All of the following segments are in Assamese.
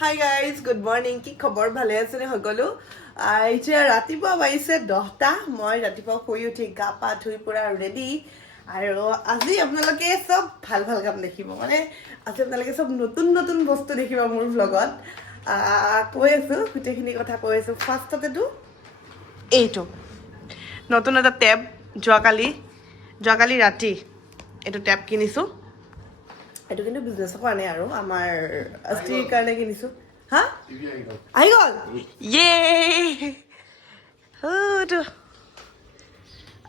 Hi guys, good morning. কি খবৰ ভালে আছে নে সকলো? এতিয়া ৰাতিপুৱা পাইছে 10টা। মই ৰাতিপুৱা শুই উঠি গা পা ধুই পুৰা ৰেডি আৰু আজি আপোনালোকে সব ভাল ভাল কাম দেখিব। মানে আজি আপোনালোকে সব নতুন নতুন বস্তু দেখিব মোৰ ব্লগত। কৈ আছো গোটেইখিনি কথা কৈ আছো। ফাৰ্ষ্টতেতো এইটো নতুন এটা টেব যোৱাকালি ৰাতি এইটো টেব কিনিছোঁ। এইটো কিন্তু বিজনেছৰ কাৰণে আৰু আমাৰ অস্থিৰ কাৰণে কিনিছোঁ। হা আহি গ'ল ইয়ে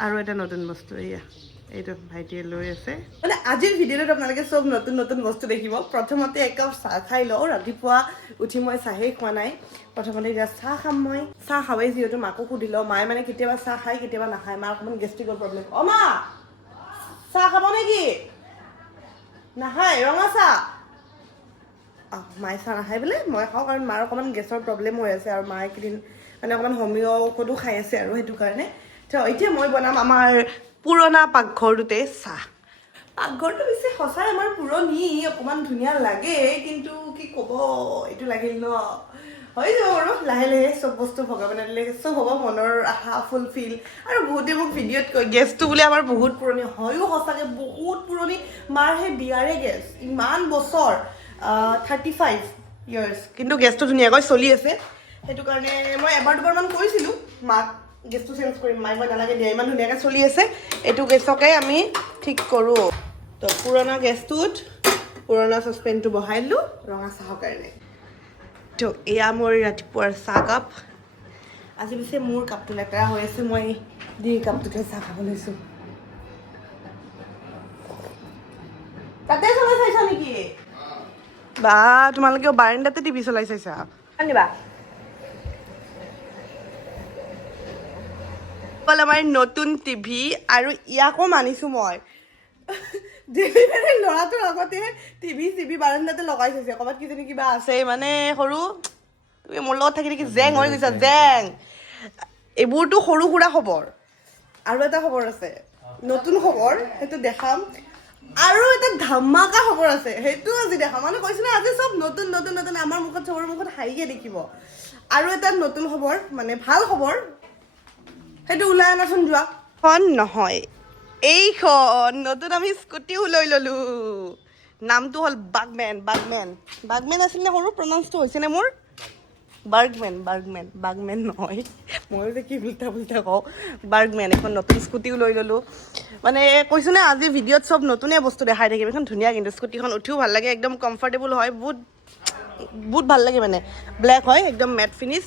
আৰু এটা নতুন বস্তু এয়া এইটো ভাইটিয়ে লৈ আছে। মানে আজিৰ ভিডিঅ'টোত আপোনালোকে চব নতুন নতুন বস্তু দেখিব। প্ৰথমতে একাপ চাহ খাই লওঁ। ৰাতিপুৱা উঠি মই চাহেই খোৱা নাই। প্ৰথমতে এতিয়া চাহ খাম। মই চাহ খাওঁৱেই যিহেতু মাকো সুধি লওঁ। মায়ে মানে কেতিয়াবা চাহ খায় কেতিয়াবা নাখায়। মাৰ অকণমান গেষ্ট্ৰিকৰ প্ৰব্লেম। অ মা চাহ খাব নেকি? নাখায় ৰঙা চাহ। মায়ে চাহ নাখায় বোলে মই খাওঁ কাৰণ মাৰ অকণমান গেছৰ প্ৰব্লেম হৈ আছে আৰু মায়ে এইকেইদিন মানে অকণমান হোমিঅ' ঔষধো খাই আছে আৰু সেইটো কাৰণে। তো এতিয়া মই বনাম আমাৰ পুৰণা পাকঘৰটোতে চাহ। পাকঘৰটো বেছি সঁচাই আমাৰ পুৰণি অকণমান ধুনীয়া লাগে কিন্তু কি ক'ব এইটো লাগিল ন হৈ যাব আৰু লাহে লাহে চব বস্তু ভগৱানে দিলে চব হ'ব। মনৰ আশা ফুলফিল। আৰু বহুতে মোক ভিডিঅ'ত কয় গেছটো বোলে আমাৰ বহুত পুৰণি। হয়ো সঁচাকৈ বহুত পুৰণি। মাৰ সেই বিয়াৰে গেছ ইমান বছৰ 35 years কিন্তু গেছটো ধুনীয়াকৈ চলি আছে। সেইটো কাৰণে মই এবাৰ দুবাৰমান কৈছিলোঁ মাক গেছটো চেঞ্জ কৰিম। মায়ে মই নালাগে দিয়া ইমান ধুনীয়াকৈ চলি আছে এইটো গেছকে আমি ঠিক কৰোঁ। তো পুৰণা গেছটোত পুৰণা চচপেনটো বহাই দিলোঁ ৰঙা চাহৰ কাৰণে। তো এয়া মোৰ ৰাতিপুৱাৰ চাহকাপ। আজি পিছে মোৰ কাপটো লেতেৰা হৈ আছে। মই কাপটোতে চাহ খাব লৈছোঁ। তাতে চলাই চাইছা নেকি? বা তোমালোকেও বাৰাণ্ডাতে টিভি চলাই চাইছা? আনিবা আমাৰ নতুন টিভি আৰু ইয়াকো মানিছোঁ মই ডেলিভাৰী ল'ৰাটোৰ আগতে টিভি বাৰাণ্ডাতে লগাই থৈছে। ক'ৰবাত কিজানি কিবা আছে মানে সৰু তুমি মোৰ লগত থাকি থাকি জেং হৈ গৈছা জেং। এইবোৰতো সৰু সুৰা খবৰ। আৰু এটা খবৰ আছে নতুন খবৰ সেইটো দেখাম। আৰু এটা ধামাকা খবৰ আছে সেইটো আজি দেখাম। মানে কৈছোঁ না আজি চব নতুন নতুন নতুন আমাৰ মুখত চবৰ মুখত হাঁহিয়ে দেখিব। আৰু এটা নতুন খবৰ মানে ভাল খবৰ সেইটো ওলাই আনাচোন যোৱা। খন নহয় এইখন নতুন আমি স্কুটিও লৈ ল'লোঁ। নামটো হ'ল বাগমেন আছিল নে সৰু প্ৰনাউন্সটো হৈছেনে মোৰ? বাৰ্গমেন নহয় মই যে কি উল্টা কওঁ। বাৰ্গমেন এখন নতুন স্কুটিও লৈ ল'লোঁ। মানে কৈছোঁ নে আজি ভিডিঅ'ত চব নতুনে বস্তু দেখাই থাকিম। এখন ধুনীয়া কিন্তু স্কুটিখন উঠিও ভাল লাগে একদম কমফৰ্টেবল হয় বহুত ভাল লাগে। মানে ব্লেক হয় একদম মেট ফিনিছ।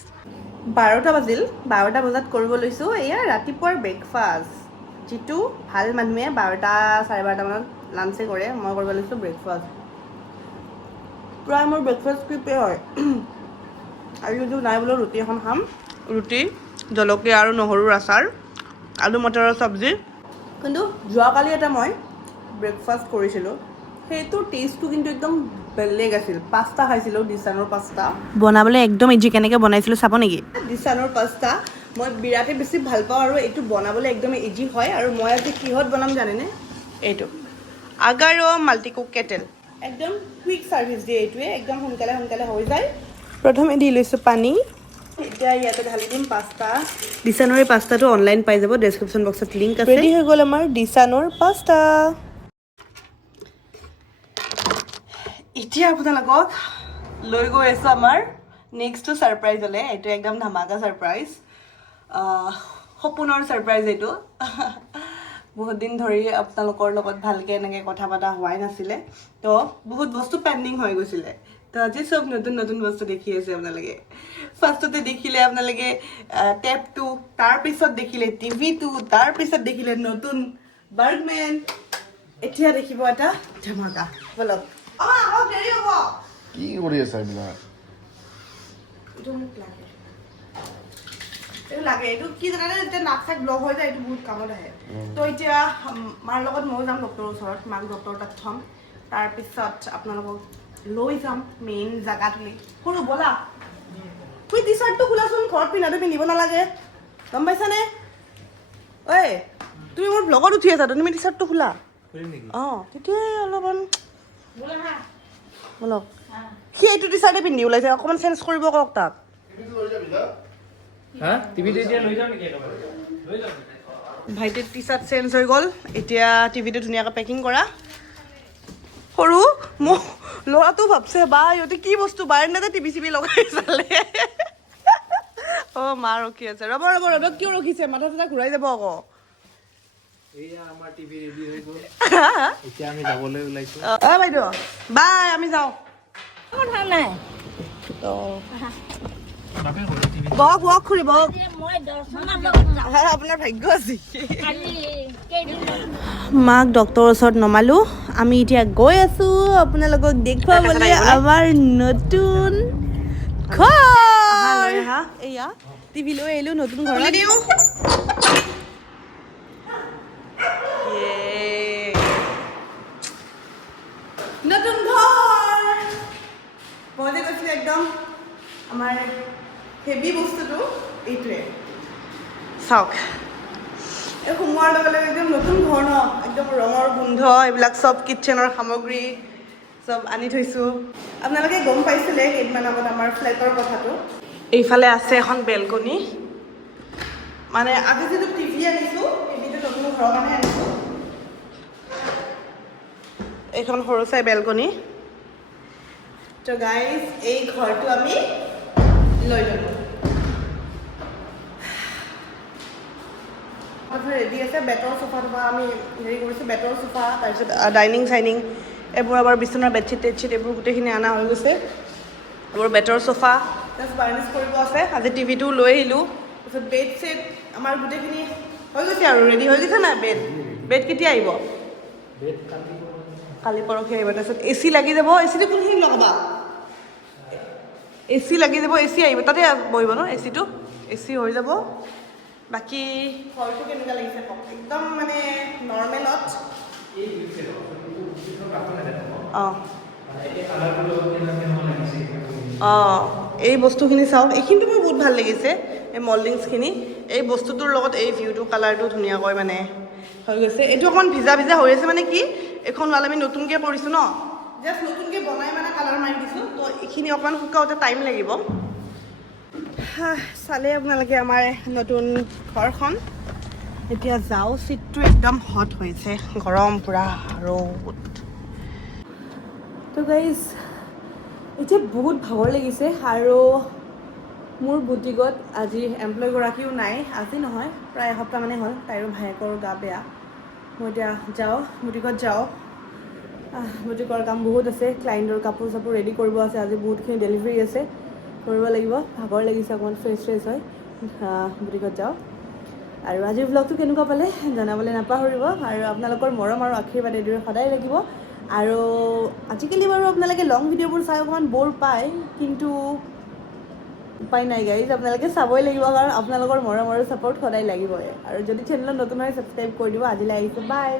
12টা বাজিল। 12টা বজাত কৰিব লৈছোঁ এয়া ৰাতিপুৱাৰ ব্ৰেকফাষ্ট যিটো ভাল মানুহে 12টা 12:30 মানত লাঞ্চে কৰে। মই কৰিব লৈছোঁ ব্ৰেকফাষ্ট। প্ৰায় মোৰ ব্ৰেকফাষ্ট স্কিপেই হয়। আৰু যদি নাই বোলো ৰুটি এখন খাম। ৰুটি জলকীয়া আৰু নহৰুৰ আচাৰ আলু মটৰৰ চব্জি। কিন্তু যোৱাকালি এটা মই ব্ৰেকফাষ্ট কৰিছিলোঁ সেইটোৰ টেষ্টটো কিন্তু একদম বেলেগ আছিল। পাস্তা খাইছিলোঁ দিছানৰ পাস্তা। বনাবলৈ একদম ইজি। কেনেকৈ বনাইছিলোঁ চাব নেকি? দিছানৰ পাস্তা মই বিৰাটেই বেছি ভাল পাওঁ আৰু এইটো বনাবলৈ একদম ইজি হয়। আৰু মই আজি কিহত বনাম জানেনে? এইটো আগাৰো মাল্টিকুক কেটেল একদম কুইক ছাৰ্ভিচ দিয়ে এইটোৱে একদম সোনকালে হৈ যায়। প্ৰথমে দি লৈছোঁ পানী। এতিয়া ইয়াতে ঢালি দিম পাস্তা। দিছানৰ এই পাস্তাটো অনলাইন পাই যাব। ডেছক্ৰিপশ্যন বক্সত লিংক আছে। ৰেডি হৈ গ'ল আমাৰ দিছানৰ পাস্তা। এতিয়া আপোনালোকক লৈ গৈ আছোঁ আমাৰ নেক্সটটো ছাৰপ্ৰাইজলৈ। এইটো একদম ধামাকা ছাৰপ্ৰাইজ। সপোনৰ ছাৰপ্ৰাইজ এইটো। বহুত দিন ধৰি আপোনালোকৰ লগত ভালকৈ এনেকৈ কথা পতা হোৱাই নাছিলে। তো বহুত বস্তু পেণ্ডিং হৈ গৈছিলে। তো আজি চব নতুন নতুন বস্তু দেখি আছে আপোনালোকে। ফাৰ্ষ্টতে দেখিলে আপোনালোকে টেপটো, তাৰপিছত দেখিলে টিভিটো, তাৰপিছত দেখিলে নতুন বাৰ্গমেন। এতিয়া দেখিব এটা ধামাকা। বলক দেৰি হ'ব। কি কৰি আছা এইবিলাক? এইটো মোক লাগে। এইটো কি জানানে যেতিয়া নাক চাক ব্লক হৈ যায় এইটো বহুত কামত আহে। তো এতিয়া মাৰ লগত ময়ো যাম ডক্টৰৰ ওচৰত। মাক ডক্টৰ তাত থ'ম। তাৰপিছত আপোনালোকক লৈ যাম মেইন জেগাটোলৈ। সৰু ব'লা তুমি টি চাৰ্টটো খোলাচোন। ঘৰত পিন্ধাটো পিন্ধিব নালাগে গম পাইছানে? ঐ তুমি মোৰ ব্লগত উঠি আছা তুমি টি চাৰ্টটো খোলা। অঁ তেতিয়াই অলপমান ব'লক সি এইটো টি চাৰ্টে পিন্ধি ওলাইছে অকণমান চেঞ্জ কৰিব কওক তাক হা টিভিটো এতিয়া লৈ যাওঁ নেকি একেবাৰে লৈ যাওঁ ভাইটিৰ টি চাৰ্ট চেঞ্জ হৈ গ'ল এতিয়া টিভিটো ধুনীয়াকৈ পেকিং কৰা সৰু মোক ল'ৰাটো ভাবছে বা ইহঁতে কি বস্তু বাৰাণ্ডাতে টিভি চিভি লগাই চালে অ' মা ৰখি আছে ৰ'ব ৰ'দত কিয় ৰখিছে মাথা চাথা ঘূৰাই যাব আকৌ এয়া আমাৰ টিভি ৰেডি হৈ গ'ল এতিয়া আমি যাবলৈ ওলাইছো অ' বাইদেউ বাই আমি যাওঁ কথা নাই বাপে হ'ল টিভি বহক বহক খুৰী বহক মই দৰ্শনৰ লগত যাওঁ আপোনাৰ ভাগ্য আছে কালি কেইদিনমান মাক ডক্তৰৰ ওচৰত নমালোঁ আমি এতিয়া গৈ আছোঁ আপোনালোকক দেখুৱাবলৈ আমাৰ নতুন ঘৰ এয়া টিভি লৈ আহিলোঁ নতুন ঘৰ দিওঁ নতুন ঘৰ মই যে কৈছিলোঁ একদম আমাৰ হেভি বস্তুটো এইটোৱে চাওক এই সোমোৱাৰ লগে লগে একদম নতুন ঘৰ ন একদম ৰঙৰ গোন্ধ এইবিলাক চব কিটচেনৰ সামগ্ৰী চব আনি থৈছোঁ আপোনালোকে গম পাইছিলে কেইদিনমান আগত আমাৰ ফ্লেটৰ কথাটো এইফালে আছে এখন বেলকনি মানে আজি যিটো টিভি আনিছোঁ টিভিটো নতুন ঘৰৰ কাৰণে আনিছোঁ এইখন সৰু চাই বেলকনি তো গাইজ এই ঘৰটো আমি লৈ ল'লোঁ ৰেডি আছে বেটৰ চোফা থকা আমি হেৰি কৰিছোঁ বেটৰ চোফা তাৰপিছত ডাইনিং চাইনিং এইবোৰ আমাৰ বিচনাৰ বেডশ্বীট টেডশ্বীট এইবোৰ গোটেইখিনি অনা হৈ গৈছে এইবোৰ বেটৰ চোফা তাৰপিছত বাৰ্নিছ কৰিব আছে আজি টিভিটো লৈ আহিলোঁ তাৰপিছত বেড ছেট আমাৰ গোটেইখিনি হৈ গৈছে আৰু ৰেডি হৈ গৈছে নাই বেড কেতিয়া আহিব কালি পৰহি আহিব তাৰপিছত এ চি লাগি যাব এ চিটো কোনখিনি লগাবা এ চি লাগি যাব এ চি আহিব তাতে বহিব ন এ চিটো এ চি হৈ যাব বাকী ঘৰটো কেনেকুৱা লাগিছে কওক একদম মানে নৰ্মেলত অঁ অঁ এই বস্তুখিনি চাওক এইখিনিতো মোৰ বহুত ভাল লাগিছে এই মল্ডিংছখিনি এই বস্তুটোৰ লগত এই ভিউটো কালাৰটো ধুনীয়াকৈ মানে হৈ গৈছে এইটো অকণমান ভিজা ভিজা হৈ আছে মানে কি এইখন ৱাল আমি নতুনকৈ কৰিছোঁ ন জাষ্ট নতুনকৈ বনাই মানে কালাৰ মাৰি দিছোঁ তো এইখিনি অকণমান শুকাওঁতে টাইম লাগিব চালে আপোনালোকে আমাৰ নতুন ঘৰখন এতিয়া যাওঁ চিটটো একদম হট হৈছে গৰম পূৰা ৰ'দ তো গাইজ এতিয়া বহুত ভাগৰ লাগিছে আৰু মোৰ বুটিকত আজি এমপ্লয়ীগৰাকীও নাই আজি নহয় প্ৰায় এসপ্তাহমানেই হ'ল তাইৰো ভায়েকৰ গা বেয়া মই এতিয়া যাওঁ বুটিকত যাওঁ বুটিকৰ কাম বহুত আছে ক্লাইণ্টৰ কাপোৰ চাপোৰ ৰেডি কৰিব আছে আজি বহুতখিনি ডেলিভাৰী আছে কৰিব লাগিব ভাগৰ লাগিছে অকণমান ফ্ৰেছ হয় বুটিকত যাওঁ আৰু আজিৰ ব্লগটো কেনেকুৱা পালে জনাবলৈ নাপাহৰিব আৰু আপোনালোকৰ মৰম আৰু আশীৰ্বাদ এইদৰে সদায় লাগিব আৰু আজিকালি বাৰু আপোনালোকে লং ভিডিঅ'বোৰ চাই অকণমান ব'ৰ পায় কিন্তু উপায় নাই গাইজ আপোনালোকে চাবই লাগিব কাৰণ আপোনালোকৰ মৰম আৰু ছাপোৰ্ট সদায় লাগিবই আৰু যদি চেনেলত নতুন হয় ছাবস্ক্ৰাইব কৰি দিব আজিলৈ আহিছোঁ বাই